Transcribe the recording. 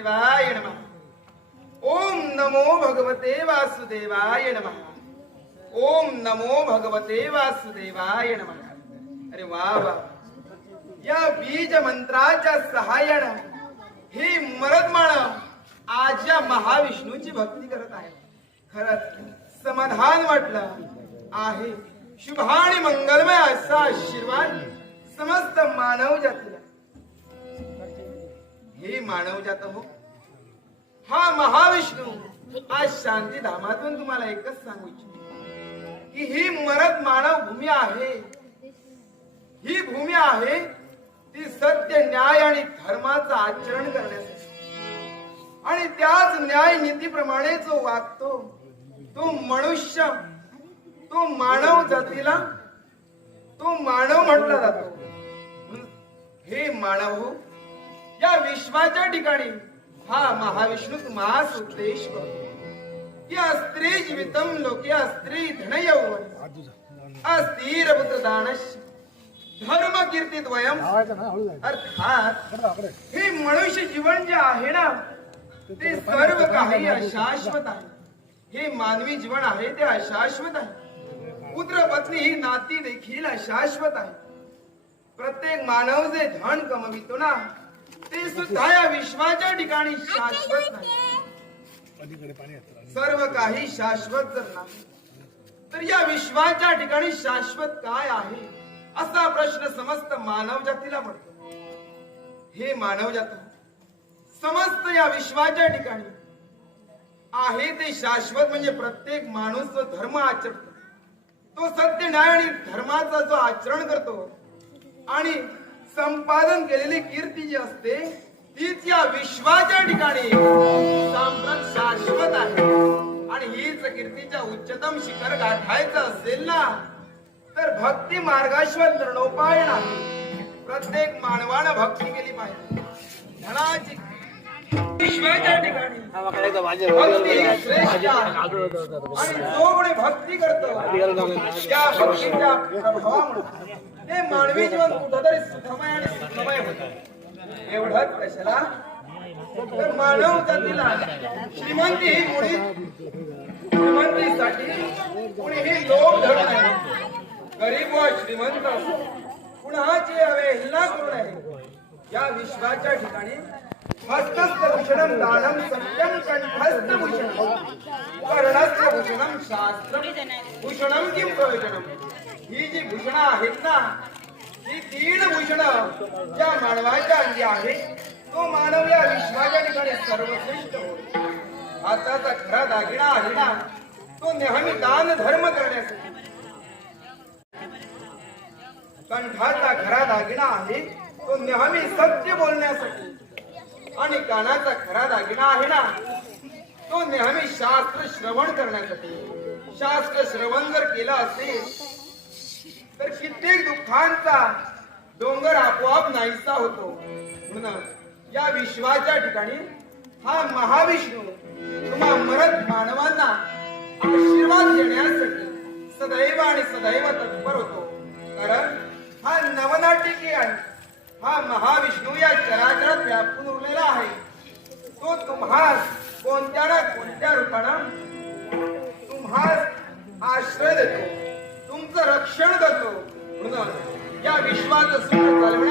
वासुदेवाय नम। ओम नमो भगवते वासुदेवाय नम। ओम नमो भगवते वासुदेवाय नम। अरे वा वा। या बीज मंत्राच्या सहाय्यानं हे मरदमाळ आज या महाविष्णूची भक्ती करत आहे. खरंच समाधान वाटलं आहे. शुभ आणि मंगलमय असा आशीर्वाद समस्त मानव जातीला हे मानव जात हो. हा महाविष्णू आज शांतीधामातून तुम्हाला एकच सांगू इच्छितो. की ही मरद मानव भूमी आहे. ही भूमी आहे ती सत्य न्याय आणि धर्माचं आचरण करण्यासाठी. आणि त्याच न्याय नीतीप्रमाणे जो वागतो तो मनुष्य तो मानव जातीला तो मानव म्हटला जातो. हे मानव हो या विश्वाच्या ठिकाणी हा महाविष्णू तुम्हास उपदेश करतो. की अस्त्री जीवितम लोके अस्त्री धन यौवन अस्थिर पुत्र दानश धर्म कीर्ती द्वयम अर्थात हे मनुष्य जीवन जे आहे ना ते सर्व काही अशाश्वत आहे. हे मानवी जीवन आहे ते अशाश्वत आहे. पुत्र पत्नी ही नाती देखील अशाश्वत आहे. प्रत्येक मानव जे धन कमवितो ना ते सुद्धा या विश्वाच्या ठिकाणी शाश्वत नाही. सर्व काही शाश्वत जर नाही तर या विश्वाच्या ठिकाणी शाश्वत काय आहे? असा प्रश्न समस्त मानव जातीला पडतो. हे मानव जात समस्त या विश्वाच्या ठिकाणी आहे ते शाश्वत म्हणजे प्रत्येक माणूस जो धर्म आचरतो तो सत्य न्याय आणि धर्माचा जो आचरण करतो आणि संपादन केलेली कीर्ती जी असते तीच या विश्वाच्या ठिकाणी शाश्वत आहे. आणि हीच कीर्तीच्या उच्चतम शिखर गाठायचं असेल ना तर भक्ती मार्गाशिवाय तृणोपाय नाही प्रत्येक मानवानं भक्ती केली पाहिजे. धनाची विश्वाच्या ठिकाणी भक्ती ही श्रेष्ठ आणि जो कोणी भक्ती करतो त्या भक्तीच्या प्रभावामुळे ते मानवी जीवन कुठंतरी सुखमय आणि सुखमय होत एवढंच कशाला तर मानव जातीला श्रीमंती ही मुळी श्रीमंतीसाठी कुणीही लोभ धरू नये गरीब व श्रीमंत असो, हवे अवहेलना करू नये या विश्वाच्या ठिकाणी हस्तस्थ दानं सत्यं कण्ठस्थभूषणं कंठस्थ भूषणम कर्णस्थ भूषणम शास्त्र प्रयोजनम ही जी भूषणं आहेत ना ही तीन भूषणं ज्या मानवाच्या अंगी आहेत तो मानव या विश्वाच्या ठिकाणी सर्वश्रेष्ठ होतो. हाताचा खरा दागिना आहे ना तो नेहमी दान धर्म करण्यासाठी. कंठाचा खरा दागिना आहे तो नेहमी सत्य बोलण्यासाठी. आणि कानाचा खरा दागिना आहे ना तो नेहमी शास्त्र श्रवण करण्यासाठी. शास्त्र श्रवण जर केलं असेल तर कित्येक दुःखांचा डोंगर आपोआप नाहीसा होतो. म्हणून या विश्वाच्या ठिकाणी हा महाविष्णू तुम्हा मरत मानवांना आशीर्वाद देण्यासाठी सदैव आणि सदैव तत्पर होतो. कारण हा नवनाटिकी आहे हा महाविष्णू या तो तुम्हास कोणत्या ना कोणत्या रूपानं तुम्हास आश्रय देतो तुमचं रक्षण करतो. म्हणून या विश्वाचं सुख चालवण्या